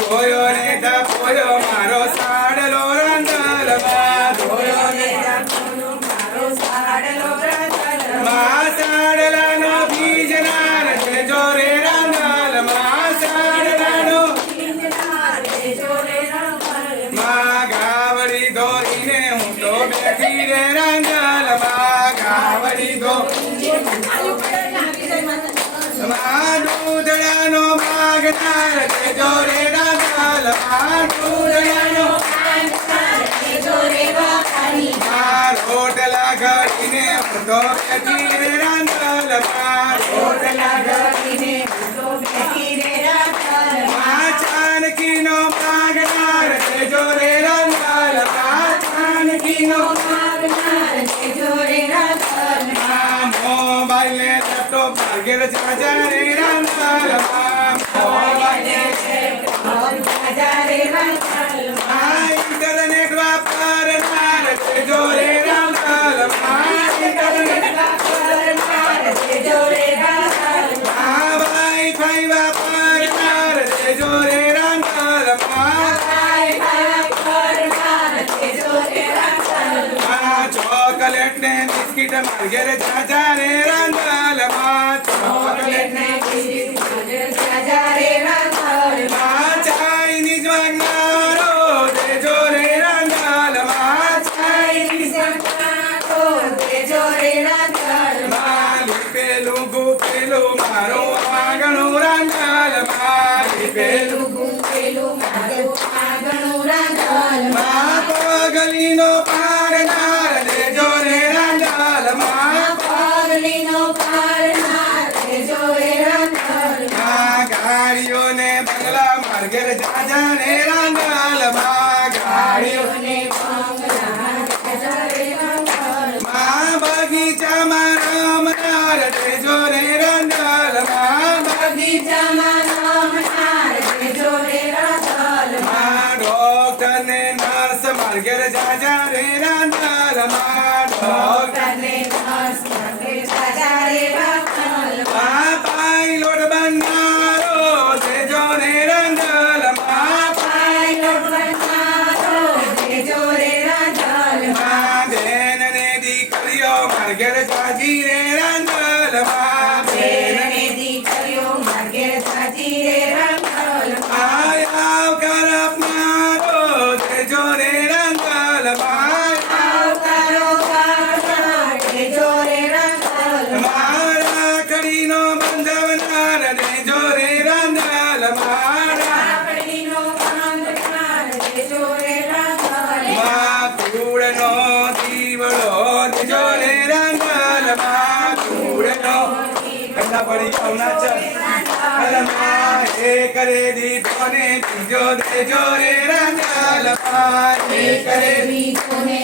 ધોયો ને ધપોયો મારો સાડલો રાંધલમાં ધોયો ને સાડલાનો બીજ નાર દેજો રે રાંધલમાં સાડલાનો ગાવડી ધોઈને હું તો બેઠી રે રાંધલમાં ગાવડી દૂધડાનો માગનાર દેજો રે રાંધલમાં દૂધડાનો રોટલા ઘડીને હું તો બેઠી રે રાંધલમાં રોટલા ઘડીને ચાનકીનો માગનાર દેજો રે રાંધલમાં ચાનકીનો મોબાઈલ ને લેપટોપ માર્ગેર ચાજા રે રાંધલમાં ઇન્ટરનેટ વાપરનાર દેજો રે રાંધલમાં વાઈફાઈ વાપરનાર દેજો રે રાંધલમાં ચોકલેટ ને બિસ્કિટ માર્ગેર ચાજા રે રાંધલમાં ચોકલેટ ને ચાઇનીઝ વાગનારો દેજો રે રાંધલમાં લીપેલું ગુપેલું મારું આગણું રાંધલમાં લીપેલું પગલીનો પાડનાર દેજો રે રાંધલમાં ગાડીઓને બંગલા માર્ગેર જાજા રે રાંધલમાં ગાડીઓને બગીચામાં રમનાર દેજો રે રાંધલમાં ડોક્ટર ને નર્સ માર્ગેર જાજા રે રાંધલમાં પાયલોટ બનનારો દેજો રે રાંધલમાં બેન ને દીકરીઓ માર્ગેર જાજી રે રાંધલમાં આવકાર આપનારો દેજો રે રાંધલમાં મારા કડીનો બંધવનાર દેજો રે રાંધલમાં કુળનો દીવડો દેજો રે રાંધલમાં કુળનો કન્ના પડી કૌના ચલ કરે દીધો ને બીજો દેજો રે રાંધલમાં કરે દીધો ને